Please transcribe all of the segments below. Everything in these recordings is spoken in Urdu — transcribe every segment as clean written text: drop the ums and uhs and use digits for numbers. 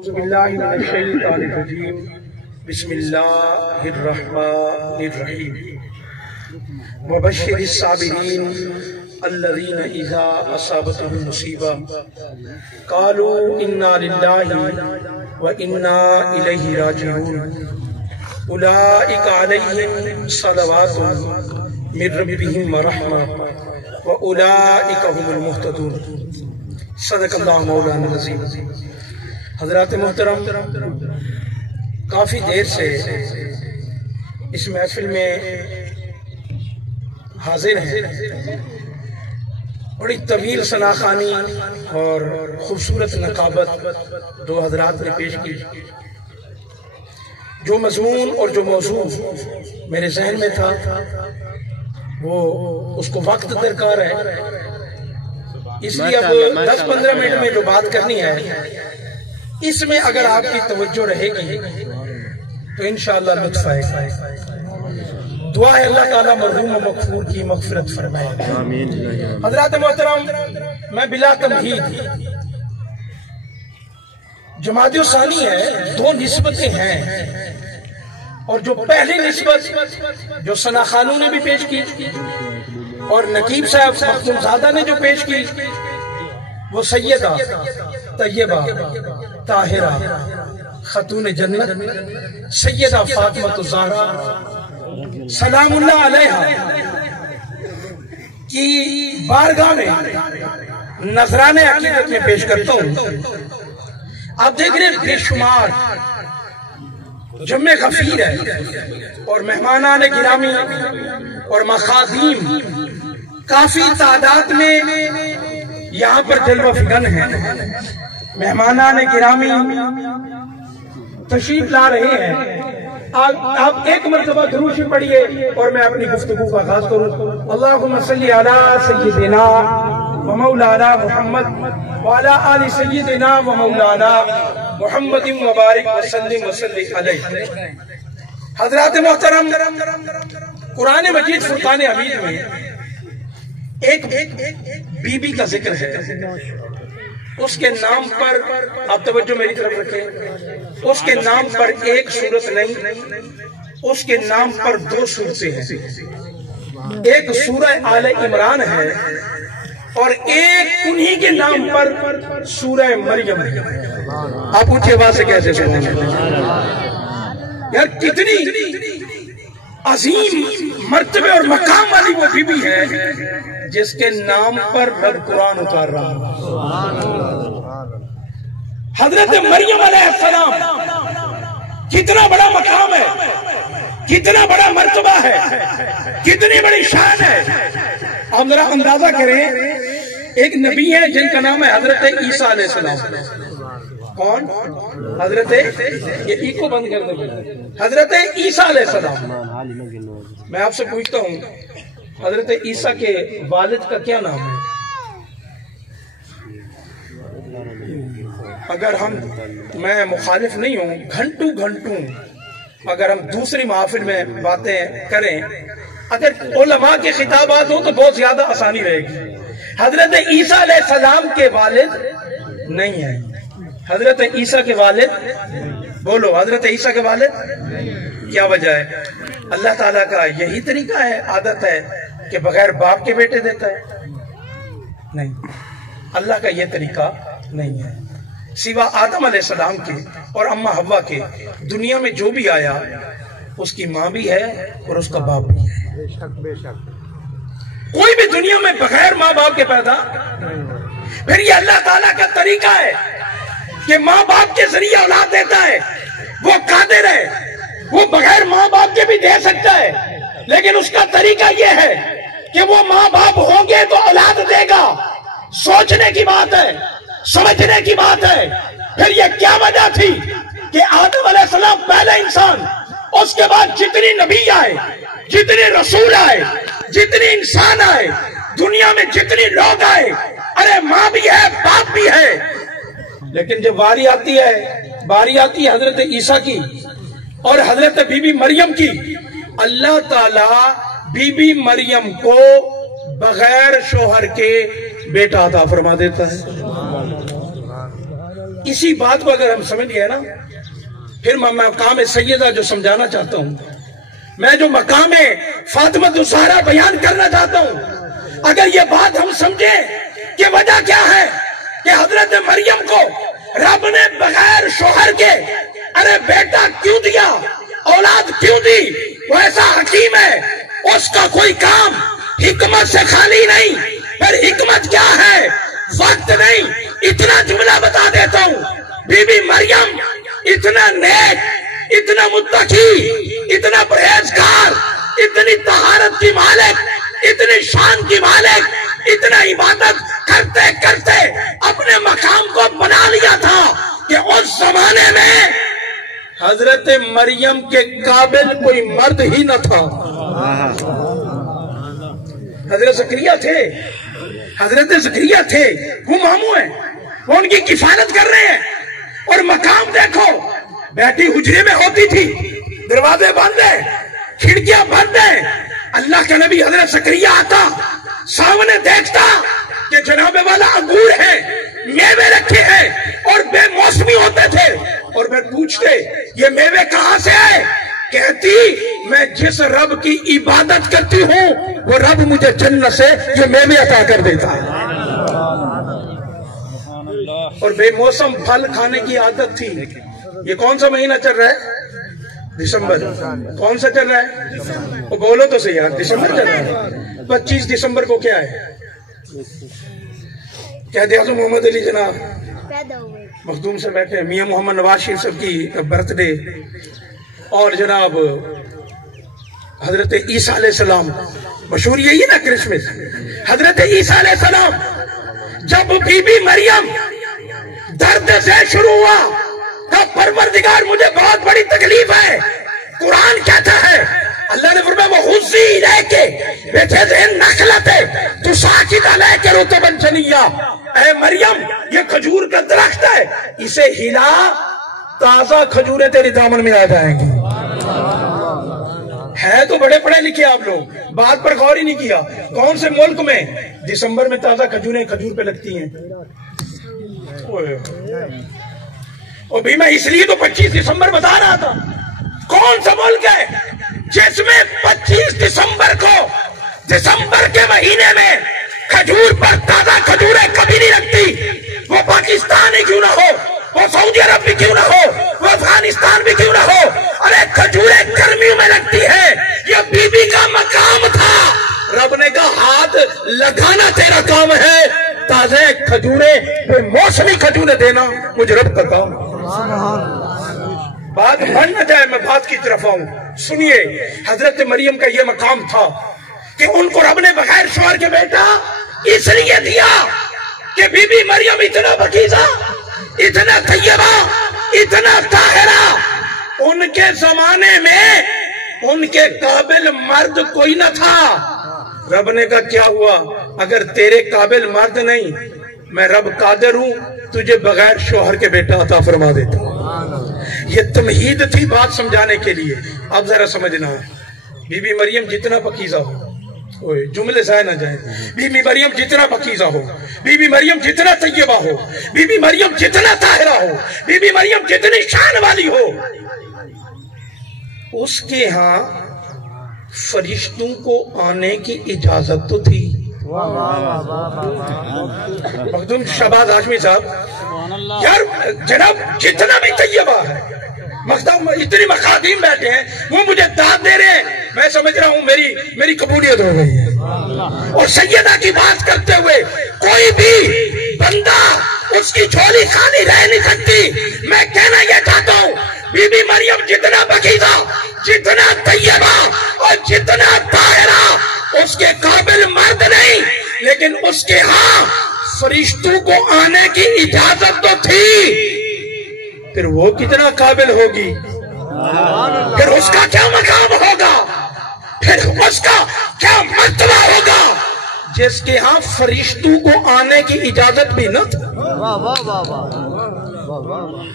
اعوذ باللہ من الشیطان الرجیم بسم اللہ الرحمن الرحیم وبشر الصابرین الذین اذا اصابتهم مصیبہ قالوا انا للہ وانا الیہ راجعون اولئک علیہم صلوات من ربہم ورحمہ واولئک هم المہتدون۔ صدق اللہ مولانا العظیم۔ حضرات محترم، کافی دیر سے اس محفل میں حاضر ہیں۔ بڑی طویل ثناخوانی اور خوبصورت نقابت دو حضرات نے پیش کی۔ جو مضمون اور جو موضوع میرے ذہن میں تھا وہ اس کو وقت درکار ہے، اس لیے اب 10-15 منٹ میں جو بات کرنی ہے اس میں اگر آپ کی توجہ رہے گی تو انشاءاللہ لطف آئے گا۔ دعا ہے اللہ تعالیٰ مرحوم و مغفور کی مغفرت فرمائے۔ حضرات محترم، میں بلا تمہید، جمادی الثانی ہے، دو نسبتیں ہیں، اور جو پہلی نسبت جو ثنا خانوں نے بھی پیش کی اور نقیب صاحب مختومزادہ نے جو پیش کی وہ سیدہ طیبہ طاہرہ خاتون جنت سیدہ فاطمہ الزہرا سلام اللہ علیہا کی بارگاہ میں نذرانے عقیدت میں پیش کرتا ہوں۔ آپ دیکھ رہے بے شمار جمع غفیر ہے اور مہمانان گرامی اور مخادیم کافی تعداد میں یہاں پر جلوہ فگن ہیں۔ مہمانان گرامی تشریف لا رہے ہیں۔ آپ ایک مرتبہ درود شریف پڑھیے اور میں اپنی گفتگو کا آغاز کروں۔ اللہم صلی علی سیدنا و مولانا محمد وعلی آل سیدنا و مولانا محمد مبارک وسلم وسلم علیہ۔ حضرات محترم، قرآن مجید فرقان حمید میں ایک بی بی کا ذکر ہے۔ اس کے نام پر آپ توجہ میری طرف رکھیں، اس کے نام پر ایک صورت نہیں، اس کے نام پر دو صورتیں ہیں۔ ایک سورہ آل عمران ہے اور ایک انہی کے نام پر سورہ مریم ہے۔ آپ پوچھے بات سے کیسے سنیں یار، کتنی عظیم مرتبے اور مقام والی وہ بی بی ہے جس کے نام پر رب قرآن اتار رہا ہے۔ حضرت مریم علیہ السلام کتنا بڑا مقام ہے، کتنا بڑا مرتبہ ہے، کتنی بڑی شان ہے۔ آپ ذرا اندازہ کریں، ایک نبی ہے جن کا نام ہے حضرت عیسیٰ علیہ السلام۔ کون؟ حضرت، یہ ای کو بند کر دیں، حضرت عیسیٰ علیہ السلام۔ میں آپ سے پوچھتا ہوں، حضرت عیسیٰ کے والد کا کیا نام ہے؟ اگر میں مخالف نہیں ہوں، گھنٹوں اگر ہم دوسری محافل میں باتیں کریں، اگر علماء کے خطابات ہوں تو بہت زیادہ آسانی رہے گی۔ حضرت عیسیٰ علیہ السلام کے والد نہیں ہیں۔ حضرت عیسیٰ کے والد، بولو حضرت عیسیٰ کے والد، کیا وجہ ہے؟ اللہ تعالیٰ کا یہی طریقہ ہے، عادت ہے کہ بغیر باپ کے بیٹے دیتا ہے؟ نہیں، اللہ کا یہ طریقہ نہیں ہے۔ سوا آدم علیہ السلام کے اور اماں حوا کے دنیا میں جو بھی آیا اس کی ماں بھی ہے اور اس کا باپ بھی ہے۔ بے شک بے شک، کوئی بھی دنیا میں بغیر ماں باپ کے پیدا۔ پھر یہ اللہ تعالیٰ کا طریقہ ہے کہ ماں باپ کے ذریعے اولاد دیتا ہے، وہ قادر ہے، وہ بغیر ماں باپ کے بھی دے سکتا ہے، لیکن اس کا طریقہ یہ ہے کہ وہ ماں باپ ہوں گے تو اولاد دے گا۔ سوچنے کی بات ہے، سمجھنے کی بات ہے۔ پھر یہ کیا وجہ تھی کہ آدم علیہ السلام پہلا انسان، اس کے بعد جتنی نبی آئے، جتنے رسول آئے، جتنے انسان آئے، دنیا میں جتنے لوگ آئے، ارے ماں بھی ہے، باپ بھی ہے، لیکن جب باری آتی ہے حضرت عیسیٰ کی اور حضرت بی بی مریم کی، اللہ تعالیٰ بی بی مریم کو بغیر شوہر کے بیٹا عطا فرما دیتا ہے۔ اسی بات کو اگر ہم سمجھ گئے نا، پھر میں مقام سیدہ جو سمجھانا چاہتا ہوں، میں جو مقام فاطمہ الزہرا بیان کرنا چاہتا ہوں، اگر یہ بات ہم سمجھیں کہ وجہ کیا ہے کہ حضرت مریم کو رب نے بغیر شوہر کے ارے بیٹا کیوں دیا، اولاد کیوں دی، وہ ایسا حکیم ہے، اس کا کوئی کام حکمت سے خالی نہیں۔ پھر حکمت کیا ہے؟ وقت نہیں، اتنا جملہ بتا دیتا ہوں، بی بی مریم اتنا نیک، اتنا متقی، اتنا پرہیزگار، اتنی طہارت کی مالک، اتنی شان کی مالک، اتنا عبادت کرتے کرتے اپنے مقام کو بنا لیا تھا کہ اس زمانے میں حضرت مریم کے قابل کوئی مرد ہی نہ تھا۔ حضرت زکریا تھے، حضرت زکریا تھے، وہ ماموں ہیں، وہ ان کی کفالت کر رہے ہیں، اور مقام دیکھو، بیٹی حجرے میں ہوتی تھی، دروازے بند ہیں، کھڑکیاں بند ہیں، اللہ کا نبی حضرت زکریا آتا، سامنے دیکھتا کہ جناب والا انگور ہے، میوے رکھے ہیں اور بے موسمی ہوتے تھے، اور پھر پوچھتے یہ میوے کہاں سے آئے؟ کہتی میں جس رب کی عبادت کرتی ہوں وہ رب مجھے جنت سے یہ میوے عطا کر دیتا ہے۔ اور بے موسم پھل کھانے کی عادت تھی۔ یہ کون سا مہینہ چل رہا ہے؟ دسمبر۔ کون سا چل رہا ہے؟ وہ بولو تو صحیح یار، دسمبر چل رہا ہے۔ 25 دسمبر کو کیا ہے؟ قائد اعظم محمد علی جناب مخدوم سے بیٹھے، میاں محمد نواز شریف صاحب کی برتھ ڈے، اور جناب حضرت عیسیٰ علیہ السلام، مشہور یہی نا کرسمس۔ حضرت عیسیٰ علیہ السلام جب بی بی مریم درد سے شروع ہوا کہ پروردگار مجھے بہت بڑی تکلیف ہے، قرآن کہتا ہے اللہ نے فرمایا وَحُزِّي إِلَيْكِ بِجِذْعِ النَّخْلَةِ تُسَاقِطُ عَلَيْكِ رُطَبًا جَنِيًّا، اے مریم یہ کھجور کا درخت ہے، اسے ہلا، تازہ کھجوریں تیری دامن میں آ جائیں گی۔ ہے تو بڑے پڑھے لکھے آپ لوگ، بات پر غور ہی نہیں کیا۔ کون سے ملک میں دسمبر میں تازہ کھجوریں کھجور پہ لگتی ہیں؟ اور بھی میں اس لیے تو 25 دسمبر بتا رہا تھا۔ کون سا ملک ہے جس میں 25 دسمبر کو، دسمبر کے مہینے میں کھجور پر تازہ کھجوریں کبھی نہیں لگتی؟ وہ پاکستان ہی کیوں نہ ہو، وہ سعودی عرب بھی کیوں نہ ہو، وہ افغانستان بھی کیوں نہ ہو، ارے کھجوریں گرمیوں میں لگتی ہے۔ یہ بی بی کا مقام تھا، رب نے کہا ہاتھ لگانا تیرا کام ہے، تازہ کھجوریں بے موسمی کھجوریں دینا مجھے رب کا کام۔ بات بڑھ نہ جائے، میں بات کی طرف آؤں، سنیے۔ حضرت مریم کا یہ مقام تھا کہ ان کو رب نے بغیر شوہر کے بیٹا اس لیے دیا کہ بی بی مریم اتنا پاکیزہ، اتنا طیبہ، اتنا طاہرہ، ان کے زمانے میں ان کے قابل مرد کوئی نہ تھا۔ رب نے کہا کیا ہوا؟ اگر تیرے قابل مرد نہیں، میں رب قادر ہوں تجھے بغیر شوہر کے بیٹا عطا فرما دیتا ہوں۔ یہ تمہید تھی بات سمجھانے کے لیے۔ اب ذرا سمجھنا، بی بی مریم جتنا پاکیزہ ہو، جملے ضائع نہ جائیں، بی بی مریم جتنا پاکیزہ ہو، بی بی مریم جتنا طیبہ ہو، بی بی مریم جتنا طاہرہ ہو، بی بی مریم جتنی شان والی ہو، اس کے ہاں فرشتوں کو آنے کی اجازت تو تھی۔ مخدوم شہباز ہاشمی صاحب، یار جناب جتنا بھی طیبہ ہے، مخدوم اتنی مخادیم بیٹھے ہیں، وہ مجھے داد دے رہے ہیں، میں سمجھ رہا ہوں میری قبولیت ہو گئی ہے۔ اور سیدہ کی بات کرتے ہوئے کوئی بھی بندہ اس کی جھولی خالی رہ نہیں سکتی۔ میں کہنا یہ چاہتا ہوں بی بی مریم جتنا پاکیزہ، جتنا طیبہ اور جتنا طاہرہ، اس کے قابل مرد نہیں، لیکن اس کے ہاں فرشتوں کو آنے کی اجازت تو تھی۔ پھر وہ کتنا قابل ہوگی، پھر اس کا کیا مقام ہوگا، پھر اس کا کیا مرتبہ ہوگا جس کے ہاں فرشتوں کو آنے کی اجازت بھی نہ تھی۔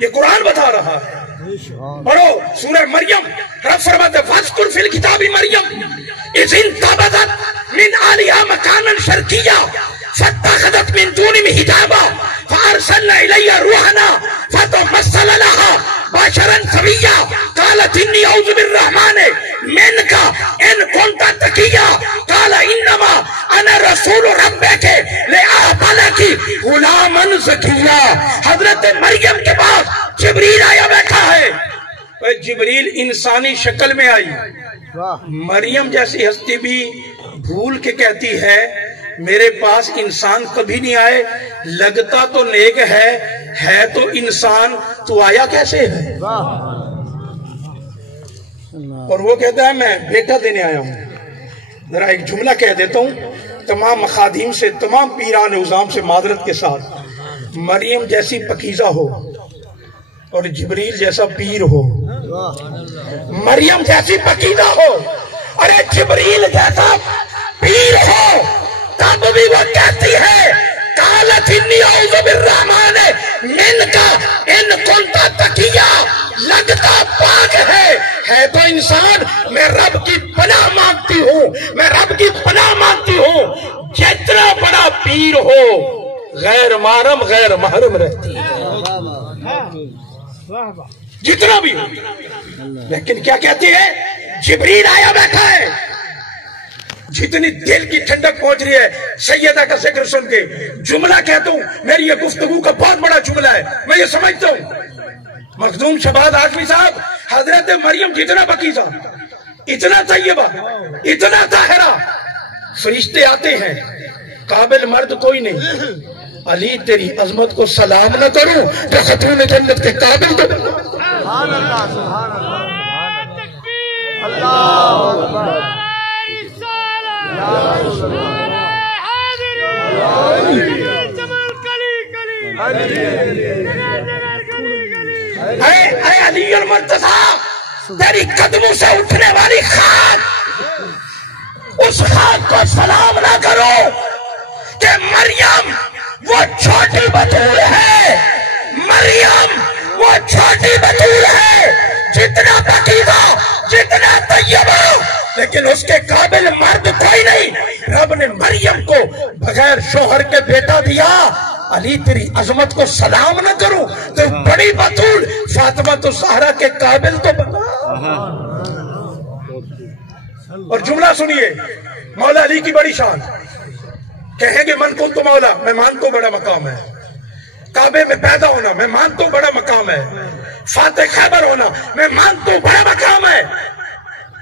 یہ قرآن بتا رہا ہے، پڑھو سورہ مریم، رب فرماتے فَاذْكُرْ فِي الْكِتَابِ مَرْيَمَ إِذِ انتَبَذَتْ مِنْ أَهْلِهَا مَكَانًا شَرْقِيًّا فَاتَّخَذَتْ مِنْ دُونِهِمْ حِجَابًا فَأَرْسَلْنَا إِلَيْهَا رُوحَنَا فتمثل لها بشرا سويا قالت اني اعوذ بالرحمن منك ان كنت تقيا قال انما انا رسول ربك لاهب لك غلاما زكيا. حضرت مریم کے پاس جبریل آیا بیٹھا ہے. جبریل انسانی شکل میں آئی. مریم جیسی ہستی بھی بھول کے کہتی ہے میرے پاس انسان کبھی نہیں آئے, لگتا تو نیک ہے تو انسان, تو آیا کیسے ہے؟ اور وہ کہتا ہے میں بیٹا دینے آیا ہوں. ذرا ایک جملہ کہہ دیتا ہوں تمام مخادیم سے, تمام پیران عظام سے معذرت کے ساتھ, مریم جیسی پکیزہ ہو اور جبریل جیسا پیر ہو. مریم جیسی پکیزہ ہو اور جبریل جیسا پیر ہو, تب بھی وہ کہتی ہے قالت انی اعوذ بالرحمن منک ان کنت تقیا, لگتا پاک ہے تو انسان. میں رب کی پناہ مانگتی ہوں, میں رب کی پناہ مانگتی ہوں. جتنا بڑا پیر ہو غیر محرم غیر محرم رہتی ہے, جتنا بھی ہو. لیکن کیا کہتی ہے, جبریل آیا بیٹھا ہے. جتنی دل کی ٹھنڈک پہنچ رہی ہے سیدہ کا ذکر سن کے. جملہ کہتا ہوں, میری یہ گفتگو کا بہت بڑا جملہ ہے, میں یہ سمجھتا ہوں. مخدوم شہباز ہاشمی صاحب, حضرت مریم جتنا پکیزہ, اتنا طیبہ, اتنا طاہرہ, فرشتے آتے ہیں, قابل مرد کوئی نہیں. علی تیری عظمت کو سلام نہ کروں تو خاتون جنت کے قابل تو. سبحان اللہ, سبحان اللہ, اللہ اے علی المرتضی, تیری قدموں سے اٹھنے والی خاک, اس خاک کو سلام نہ کرو کہ مریم وہ چھوٹی بطول ہے, مریم وہ چھوٹی بطول ہے, جتنا پکیزہ جتنا طیبہ, لیکن اس کے قابل مرد کوئی نہیں. رب نے مریم کو بغیر شوہر کے بیٹا دیا. علی تیری عظمت کو سلام نہ کروں تو بڑی بطول فاطمہ تو زہرا کے قابل تو بنا. اور جملہ سنیے, مولا علی کی بڑی شان, کہیں گے من کنت مولا, میں مانتا ہوں بڑا مقام ہے. کعبے میں پیدا ہونا میں مانتا ہوں بڑا مقام ہے. فاتح خیبر ہونا میں مانتا ہوں بڑا مقام ہے.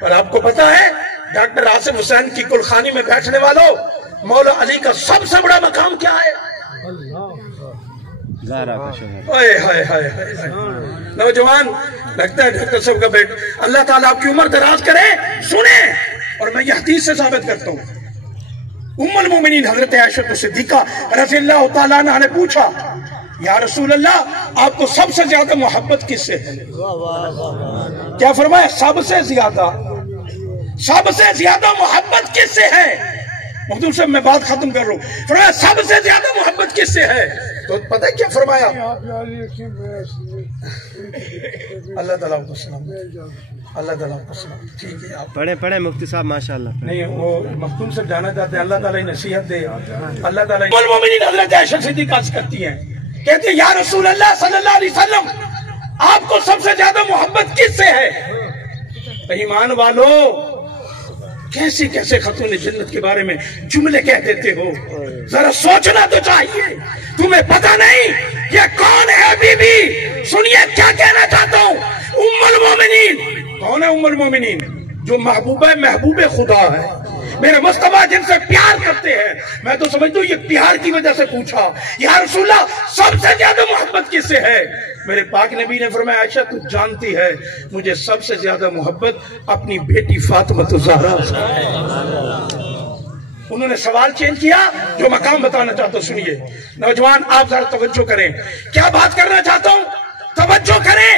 اور آپ کو پتا ہے ڈاکٹر عاصم حسین کی کلخانی میں بیٹھنے والوں, مولا علی کا سب سے بڑا مقام کیا ہے؟ نوجوان لگتا ہے ڈاکٹر صاحب کا بیٹا, اللہ تعالیٰ آپ کی عمر دراز کرے. سنیں, اور میں یہ حدیث سے ثابت کرتا ہوں. ام المومنین حضرت عائشہ صدیقہ رضی اللہ تعالیٰ عنہ نے پوچھا یا رسول اللہ آپ کو سب سے زیادہ محبت کس سے ہے؟ کیا فرمایا, سب سے زیادہ محبت کس سے ہے؟ مخدوم صاحب میں بات ختم کر رہا ہوں. فرمایا سب سے زیادہ محبت کس سے ہے؟ تو پتہ ہے کیا فرمایا, اللہ تعالیٰ کو سلام, اللہ تعالیٰ کو سلام. ٹھیک ہے آپ پڑھیں مفتی صاحب ماشاءاللہ. نہیں وہ مخدوم صاحب جانا چاہتے ہیں, اللہ تعالیٰ نصیحت دے. اللہ تعالیٰ ام المومنین حضرت عائشہ صدیقہ کرتی ہیں, کہتے ہیں یا رسول اللہ صلی اللہ علیہ وسلم آپ کو سب سے زیادہ محبت کس سے ہے؟ ایمان والو, کیسے کیسے خاتون جنت کے بارے میں جملے کہہ دیتے ہو, ذرا سوچنا تو چاہیے. تمہیں پتہ نہیں یہ کون ہے بی بی؟ سنیے کیا کہنا چاہتا ہوں. ام المومنین کون ہے؟ ام المومنین جو محبوب خدا ہے, میرے مصطفیٰ جن سے پیار کرتے ہیں. میں تو سمجھتا ہوں یہ پیار کی وجہ سے پوچھا یا رسول اللہ سب سے زیادہ محبت کس سے ہے؟ میرے پاک نبی نے فرمایا عائشہ تو جانتی ہے مجھے سب سے زیادہ محبت اپنی بیٹی فاطمہ زہرا سے. انہوں نے سوال چینج کیا, جو مقام بتانا چاہتا ہوں سنیے. نوجوان آپ ذرا توجہ کریں, کیا بات کرنا چاہتا ہوں, توجہ کریں.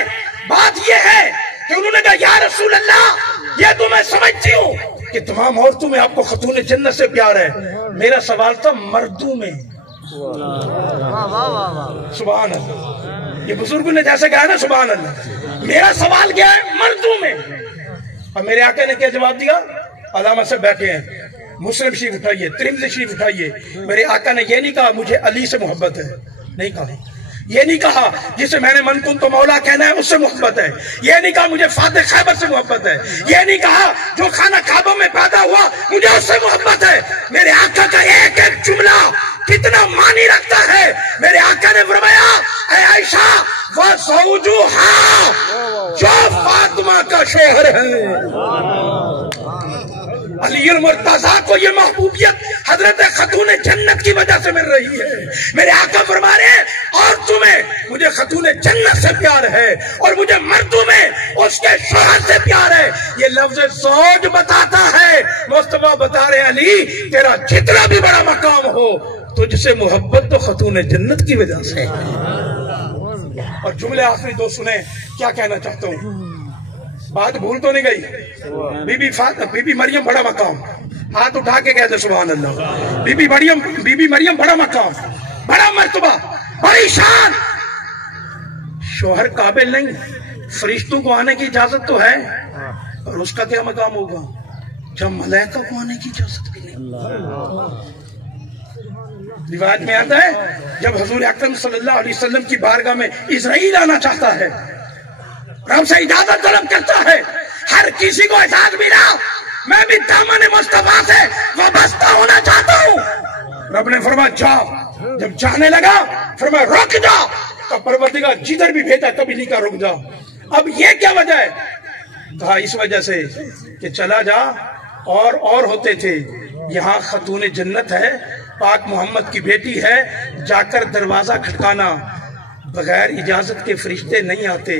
بات یہ ہے کہ انہوں نے کہا یا رسول اللہ یہ تو میں سمجھتی ہوں کہ تمام عورتوں میں آپ کو خاتون جنت سے پیار ہے. میرا سوال تھا مردوں میں. سبحان اللہ, یہ بزرگوں نے جیسے کہا نا سبحان اللہ. میرا سوال کیا ہے مردوں میں. اور میرے آقا نے کیا جواب دیا؟ علامہ سے بیٹھے ہیں, مسلم شریف اٹھائیے, ترمذی شریف اٹھائیے. میرے آقا نے یہ نہیں کہا مجھے علی سے محبت ہے, نہیں کہا. یہ نہیں کہا جسے میں نے من کن تو مولا کہنا ہے اس سے محبت ہے، یہ نہیں کہا مجھے فاتح خیبر سے محبت ہے، یہ نہیں کہا جو خانہ کعبہ میں پیدا ہوا مجھے اس سے محبت ہے۔ میرے آقا کا ایک ایک جملہ کتنا معنی رکھتا ہے۔ میرے آقا نے فرمایا اے عائشہ وَزَوْجُهَا، جو فاطمہ کا شوہر ہے۔ علی المرتضیٰ کو یہ محبوبیت حضرت خاتون جنت کی وجہ سے مل رہی ہے۔ میرے آقا فرما رہے ہیں اور تمہیں مجھے خاتون جنت سے پیار ہے اور مجھے مردوں میں اس کے شوہر سے پیار ہے۔ یہ لفظ زوج بتاتا ہے، مصطفیٰ بتا رہے علی تیرا جتنا بھی بڑا مقام ہو تجھ سے محبت تو خاتون جنت کی وجہ سے۔ اور جملے آخری دو سنیں، کیا کہنا چاہتا ہوں، بات بھول تو نہیں گئی۔ بی بی مریم بڑا مقام، ہاتھ اٹھا کے کہتے سبحان اللہ۔ بی بی مریم بڑا مقام، بڑا مرتبہ، بڑی شان۔ شوہر قابل نہیں، فرشتوں کو آنے کی اجازت تو ہے، اور اس کا کیا مقام ہوگا جب ملائکہ کو آنے کی اجازت بھی نہیں۔ روایت میں آتا ہے جب حضور اکرم صلی اللہ علیہ وسلم کی بارگاہ میں اسرائیل آنا چاہتا ہے، رب سے اجازت طلب کرتا ہے، ہر کسی کو احساس ملا میں بھی دامن مصطفیٰ سے وابستہ ہونا چاہتا ہوں۔ رب نے فرمایا جا، جب جانے لگا فرمایا رک جا، تو پروردگار جدھر بھی بھیجا کبھی نہیں کہا رک جا۔ اب یہ کیا وجہ ہے؟ کہا اس وجہ سے کہ چلا جا، اور ہوتے تھے، یہاں خاتون جنت ہے، پاک محمد کی بیٹی ہے، جا کر دروازہ کھٹکانا، بغیر اجازت کے فرشتے نہیں آتے۔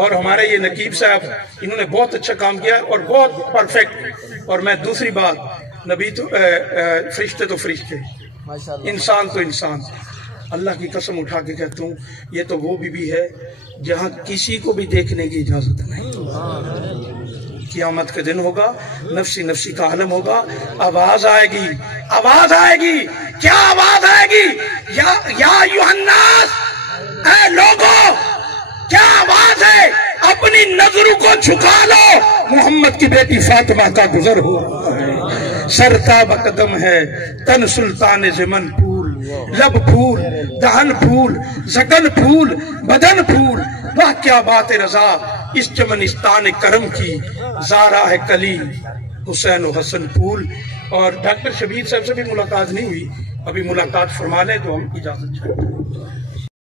اور ہمارے یہ نقیب صاحب انہوں نے بہت اچھا کام کیا اور بہت پرفیکٹ۔ اور میں دوسری بات، نبی تو فرشتے تو فرشتے، انسان تو انسان، اللہ کی قسم اٹھا کے کہتا ہوں یہ تو وہ بی ہے جہاں کسی کو بھی دیکھنے کی اجازت نہیں۔ قیامت کے دن ہوگا، نفسی نفسی کا عالم ہوگا، آواز آئے گی، آواز آئے گی، کیا آواز آئے گی؟ یا ایھا الناس، اے لوگوں، کیا آواز ہے؟ اپنی نظروں کو جھکا لو، محمد کی بیٹی فاطمہ کا گزر ہو رہا ہے۔ سرتاب قدم ہے، تن سلطان زمن پھول، لب پھول، دہن پھول، زکن پھول، بدن پھول، وہ کیا بات رضا اس چمنستان کرم کی، زارا ہے کلی حسین و حسن پھول۔ اور ڈاکٹر شبیر صاحب سے بھی ملاقات نہیں ہوئی، ابھی ملاقات فرما لیں تو ہم اجازت چاہتے ہیں۔